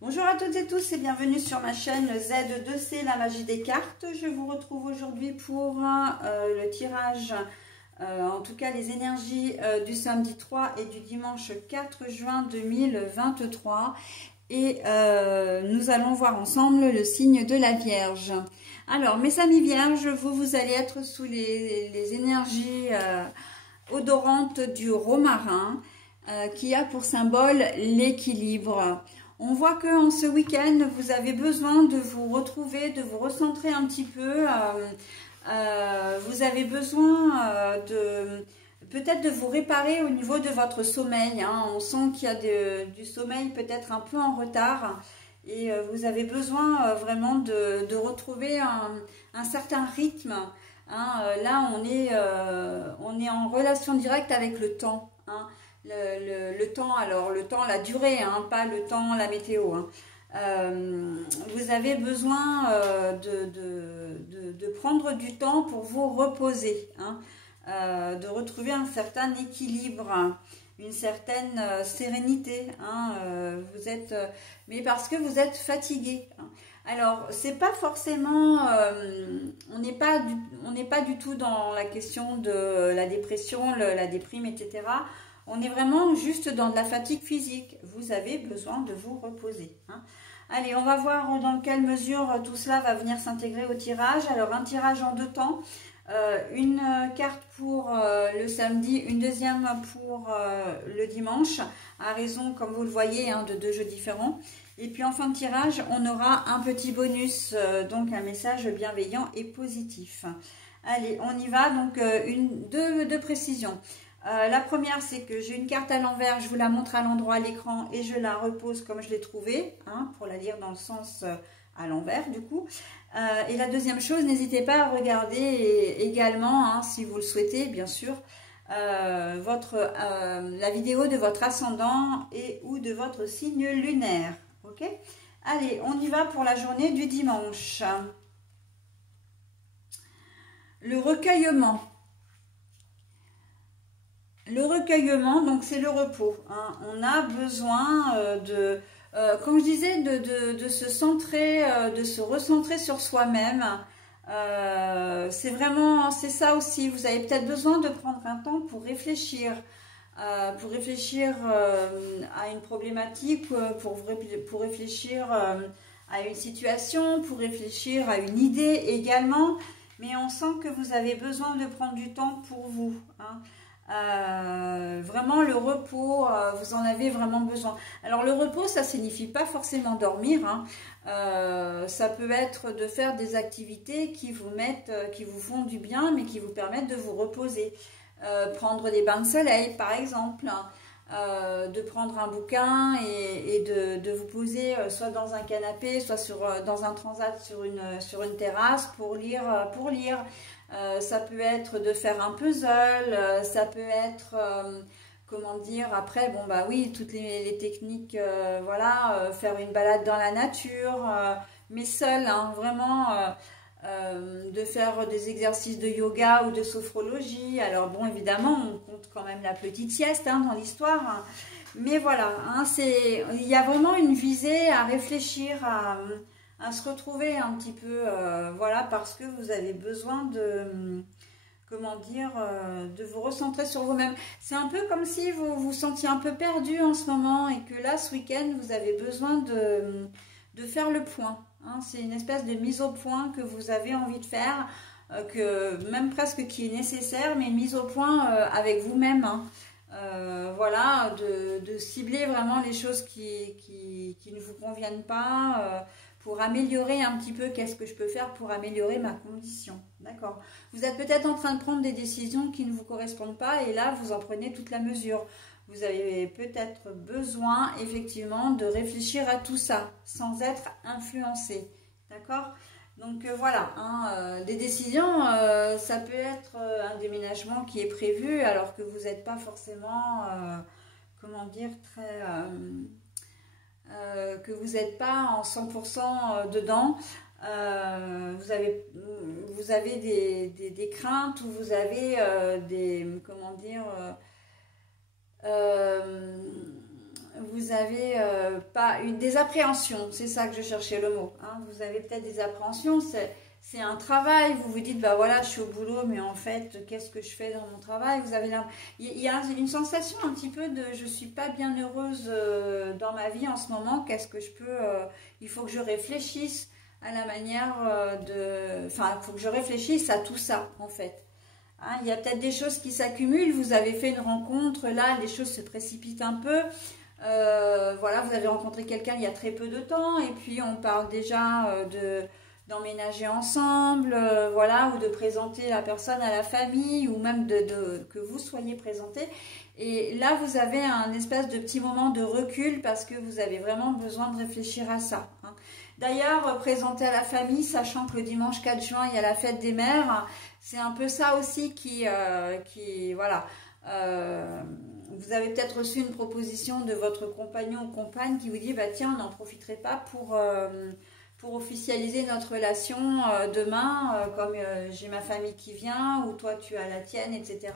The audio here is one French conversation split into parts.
Bonjour à toutes et tous et bienvenue sur ma chaîne Z2C, la magie des cartes. Je vous retrouve aujourd'hui pour le tirage, en tout cas les énergies du samedi 3 et du dimanche 4 juin 2023. Et nous allons voir ensemble le signe de la Vierge. Alors mes amis Vierges, vous allez être sous les énergies odorantes du romarin qui a pour symbole l'équilibre. On voit que en ce week-end, vous avez besoin de vous retrouver, de vous recentrer un petit peu. Vous avez besoin peut-être de vous réparer au niveau de votre sommeil. On sent qu'il y a du sommeil peut-être un peu en retard. Et vous avez besoin vraiment de retrouver un certain rythme. Là, on est en relation directe avec le temps. Le temps, alors le temps, la durée, pas le temps, la météo. Vous avez besoin de prendre du temps pour vous reposer, de retrouver un certain équilibre, une certaine sérénité. Mais parce que vous êtes fatigué. Alors, c'est pas forcément, on n'est pas du tout dans la question de la dépression, la déprime, etc. On est vraiment juste dans de la fatigue physique. Vous avez besoin de vous reposer. Allez, on va voir dans quelle mesure tout cela va venir s'intégrer au tirage. Alors, un tirage en deux temps. Une carte pour le samedi, une deuxième pour le dimanche, à raison, comme vous le voyez, de deux jeux différents. Et puis en fin de tirage, on aura un petit bonus, donc un message bienveillant et positif. Allez, on y va. Donc, deux précisions. La première, c'est que j'ai une carte à l'envers, je vous la montre à l'endroit à l'écran et je la repose comme je l'ai trouvée, pour la lire dans le sens à l'envers du coup. Et la deuxième chose, n'hésitez pas à regarder également, si vous le souhaitez, bien sûr, la vidéo de votre ascendant et ou de votre signe lunaire. Ok? Allez, on y va pour la journée du dimanche. Le recueillement. Le recueillement, donc c'est le repos. On a besoin comme je disais, de se centrer, de se recentrer sur soi-même. C'est ça aussi. Vous avez peut-être besoin de prendre un temps pour réfléchir à une problématique, pour réfléchir à une situation, pour réfléchir à une idée également. Mais on sent que vous avez besoin de prendre du temps pour vous. Vraiment le repos, vous en avez vraiment besoin. Alors le repos, ça signifie pas forcément dormir, ça peut être de faire des activités qui vous font du bien, mais qui vous permettent de vous reposer. Prendre des bains de soleil par exemple, de prendre un bouquin et de vous poser soit dans un canapé, soit dans un transat sur une terrasse pour lire. Ça peut être de faire un puzzle, ça peut être, comment dire, après, bon bah oui, toutes les techniques, faire une balade dans la nature, mais seul, vraiment, de faire des exercices de yoga ou de sophrologie. Alors bon, évidemment, on compte quand même la petite sieste dans l'histoire, mais voilà, il y a vraiment une visée à réfléchir, à se retrouver un petit peu, parce que vous avez besoin de, comment dire, de vous recentrer sur vous-même. C'est un peu comme si vous vous sentiez un peu perdu en ce moment et que là, ce week-end, vous avez besoin de faire le point. C'est une espèce de mise au point que vous avez envie de faire, même presque qui est nécessaire, mais une mise au point avec vous-même. De cibler vraiment les choses qui ne vous conviennent pas, pour améliorer un petit peu, qu'est-ce que je peux faire pour améliorer ma condition, d'accord? Vous êtes peut-être en train de prendre des décisions qui ne vous correspondent pas et là, vous en prenez toute la mesure. Vous avez peut-être besoin, effectivement, de réfléchir à tout ça, sans être influencé, d'accord? Donc des décisions, ça peut être un déménagement qui est prévu alors que vous n'êtes pas forcément, comment dire, très... que vous n'êtes pas en 100% dedans, vous avez des craintes ou vous avez vous avez pas des appréhensions, c'est ça que je cherchais le mot. Hein. Vous avez peut-être des appréhensions, c'est un travail, vous vous dites, bah voilà, je suis au boulot, mais en fait, qu'est-ce que je fais dans mon travail? Vous avez il y a une sensation un petit peu de, je suis pas bien heureuse dans ma vie en ce moment, qu'est-ce que je peux, il faut que je réfléchisse à la manière enfin, il faut que je réfléchisse à tout ça, en fait. Hein, il y a peut-être des choses qui s'accumulent, vous avez fait une rencontre, là, les choses se précipitent un peu. Voilà, vous avez rencontré quelqu'un il y a très peu de temps, et puis on parle déjà d'emménager ensemble, voilà, ou de présenter la personne à la famille, ou même que vous soyez présenté. Et là, vous avez un espèce de petit moment de recul parce que vous avez vraiment besoin de réfléchir à ça. Hein. D'ailleurs, présenter à la famille, sachant que le dimanche 4 juin, il y a la fête des mères, c'est un peu ça aussi voilà. Vous avez peut-être reçu une proposition de votre compagnon ou compagne qui vous dit, bah tiens, on n'en profiterait pas pour officialiser notre relation demain, comme j'ai ma famille qui vient, ou toi tu as la tienne, etc.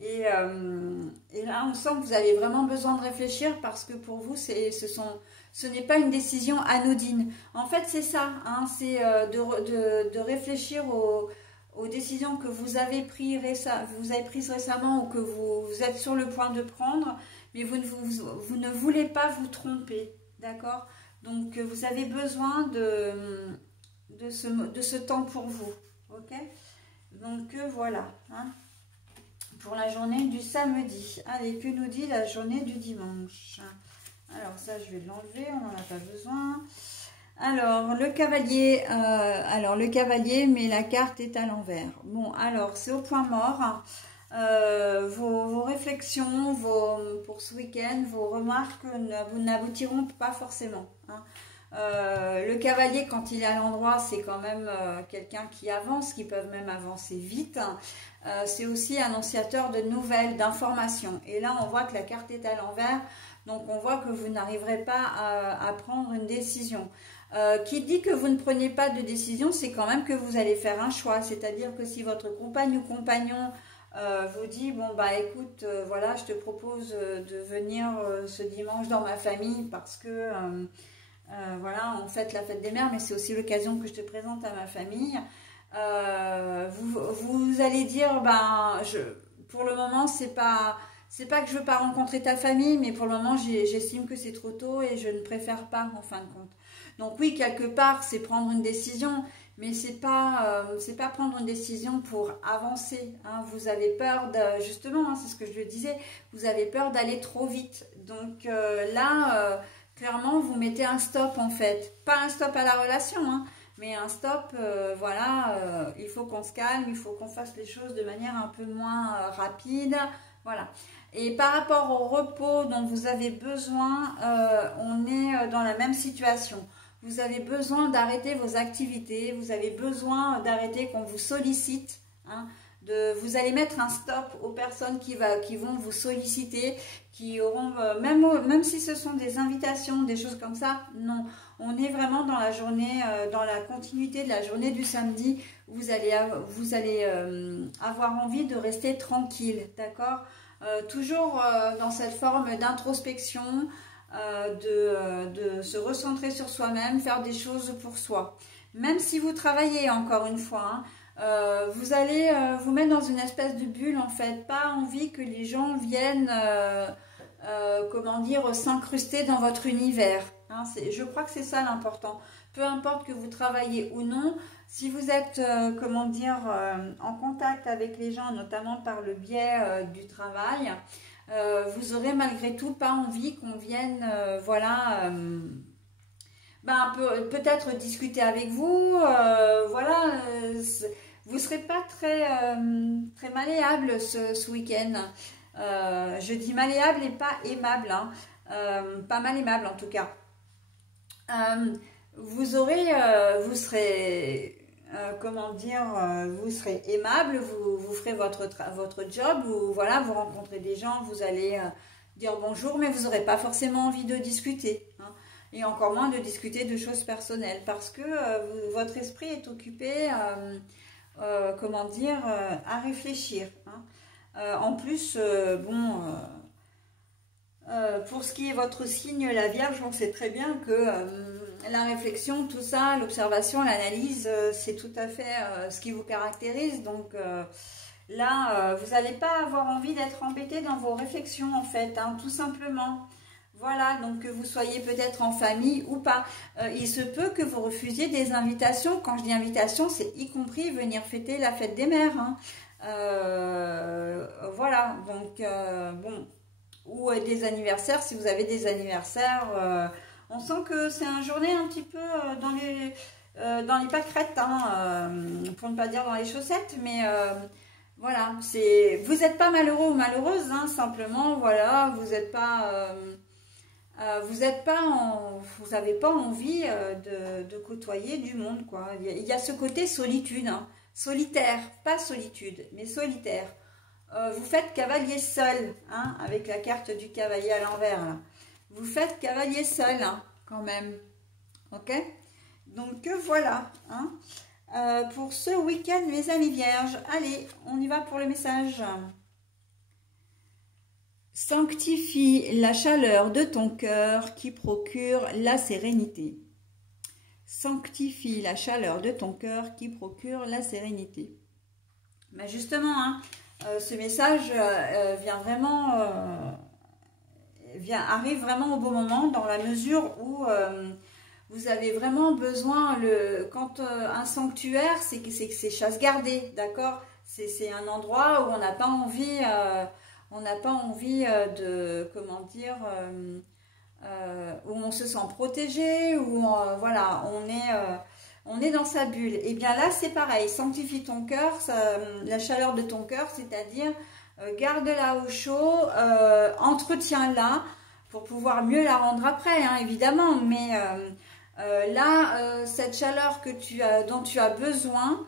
Et là, on sent que vous avez vraiment besoin de réfléchir parce que pour vous, ce n'est pas une décision anodine. En fait, c'est ça, hein, c'est de réfléchir aux décisions que vous avez prises récemment ou que vous êtes sur le point de prendre, mais vous ne voulez pas vous tromper, d'accord? Donc, vous avez besoin de ce temps pour vous, ok? Donc, voilà, hein, pour la journée du samedi. Allez, que nous dit la journée du dimanche? Alors, ça, je vais l'enlever, on n'en a pas besoin. Alors, le cavalier, mais la carte est à l'envers. Bon, alors, c'est au point mort. Vos réflexions pour ce week-end, vos remarques n'aboutiront pas forcément. Hein. Le cavalier, quand il est à l'endroit, c'est quand même quelqu'un qui avance, qui peut même avancer vite. C'est aussi annonciateur de nouvelles, d'informations. Et là, on voit que la carte est à l'envers. Donc, on voit que vous n'arriverez pas à prendre une décision. Qui dit que vous ne prenez pas de décision, c'est quand même que vous allez faire un choix. C'est-à-dire que si votre compagne ou compagnon vous dit, bon, bah écoute, voilà, je te propose de venir ce dimanche dans ma famille parce que, voilà, on fête la fête des mères, mais c'est aussi l'occasion que je te présente à ma famille. Vous allez dire, ben, pour le moment, c'est pas que je veux pas rencontrer ta famille, mais pour le moment, j'estime que c'est trop tôt et je ne préfère pas, en fin de compte. Donc oui, quelque part, c'est prendre une décision, mais c'est pas prendre une décision pour avancer. Hein. Vous avez peur justement, hein, c'est ce que je le disais, vous avez peur d'aller trop vite. Donc là, clairement, vous mettez un stop en fait. Pas un stop à la relation, hein, mais un stop, voilà, il faut qu'on se calme, il faut qu'on fasse les choses de manière un peu moins rapide. Voilà. Et par rapport au repos dont vous avez besoin, on est dans la même situation. Vous avez besoin d'arrêter vos activités, vous avez besoin d'arrêter qu'on vous sollicite. Hein, vous allez mettre un stop aux personnes qui vont vous solliciter, qui auront, même si ce sont des invitations, des choses comme ça, non. On est vraiment dans la journée, dans la continuité de la journée du samedi, vous allez avoir envie de rester tranquille, d'accord? Toujours dans cette forme d'introspection, de se recentrer sur soi-même, faire des choses pour soi. Même si vous travaillez, encore une fois, hein, vous allez vous mettre dans une espèce de bulle, en fait. Pas envie que les gens viennent, comment dire, s'incruster dans votre univers. Hein, je crois que c'est ça l'important. Peu importe que vous travaillez ou non, si vous êtes, comment dire, en contact avec les gens, notamment par le biais du travail, vous aurez malgré tout pas envie qu'on vienne, voilà, ben, peut-être discuter avec vous, voilà, vous ne serez pas très, très malléable ce week-end. Je dis malléable et pas aimable, hein, pas mal aimable en tout cas. Vous serez, comment dire, vous serez aimable, vous ferez votre job, voilà, vous rencontrez des gens, vous allez dire bonjour, mais vous n'aurez pas forcément envie de discuter, hein, et encore moins de discuter de choses personnelles, parce que votre esprit est occupé, comment dire, à réfléchir. Hein. En plus, bon... Pour ce qui est votre signe, la Vierge, on sait très bien que la réflexion, tout ça, l'observation, l'analyse, c'est tout à fait ce qui vous caractérise. Donc là, vous n'allez pas avoir envie d'être embêté dans vos réflexions, en fait, hein, tout simplement. Voilà, donc que vous soyez peut-être en famille ou pas. Il se peut que vous refusiez des invitations. Quand je dis invitation, c'est y compris venir fêter la fête des mères. Hein. Voilà, donc bon, ou des anniversaires, si vous avez des anniversaires. On sent que c'est une journée un petit peu dans les pâquerettes, hein, pour ne pas dire dans les chaussettes, mais voilà, vous n'êtes pas malheureux ou malheureuse, hein, simplement, voilà, vous n'êtes pas... vous n'avez pas envie de côtoyer du monde, quoi. Il y a ce côté solitude, hein. Solitaire, pas solitude, mais solitaire. Vous faites cavalier seul, hein, avec la carte du cavalier à l'envers, là. Vous faites cavalier seul, hein, quand même. Ok? Donc voilà, hein. Pour ce week-end, mes amis vierges. Allez, on y va pour le message. Sanctifie la chaleur de ton cœur qui procure la sérénité. Sanctifie la chaleur de ton cœur qui procure la sérénité. Mais justement, hein, ce message vient vraiment, arrive vraiment au bon moment, dans la mesure où vous avez vraiment besoin, quand un sanctuaire, c'est que c'est chasse gardée, d'accord? C'est un endroit où on n'a pas envie... on n'a pas envie de, comment dire, où on se sent protégé, où voilà, on est dans sa bulle. Et bien là, c'est pareil, sanctifie ton cœur, la chaleur de ton cœur, c'est-à-dire garde-la au chaud, entretiens-la pour pouvoir mieux la rendre après, hein, évidemment. Mais là, cette chaleur dont tu as besoin,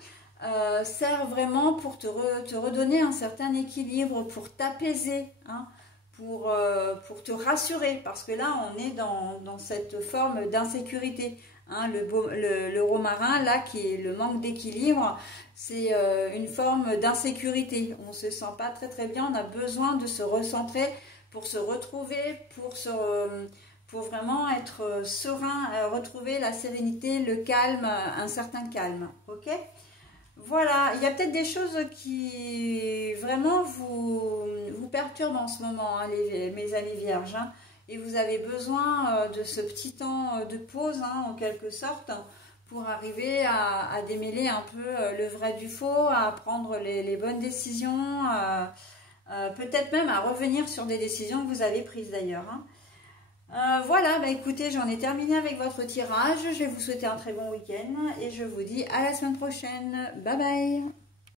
sert vraiment pour te redonner un certain équilibre, pour t'apaiser, hein, pour te rassurer, parce que là on est dans cette forme d'insécurité, hein, le romarin là qui est le manque d'équilibre, c'est une forme d'insécurité, on se sent pas très très bien, on a besoin de se recentrer pour se retrouver, pour vraiment être serein, retrouver la sérénité, le calme, un certain calme, ok? Voilà, il y a peut-être des choses qui vraiment vous perturbent en ce moment, hein, mes amis vierges, hein, et vous avez besoin de ce petit temps de pause, hein, en quelque sorte, pour arriver à démêler un peu le vrai du faux, à prendre les bonnes décisions, peut-être même à revenir sur des décisions que vous avez prises d'ailleurs, hein. Voilà, bah écoutez, j'en ai terminé avec votre tirage. Je vais vous souhaiter un très bon week-end et je vous dis à la semaine prochaine. Bye bye!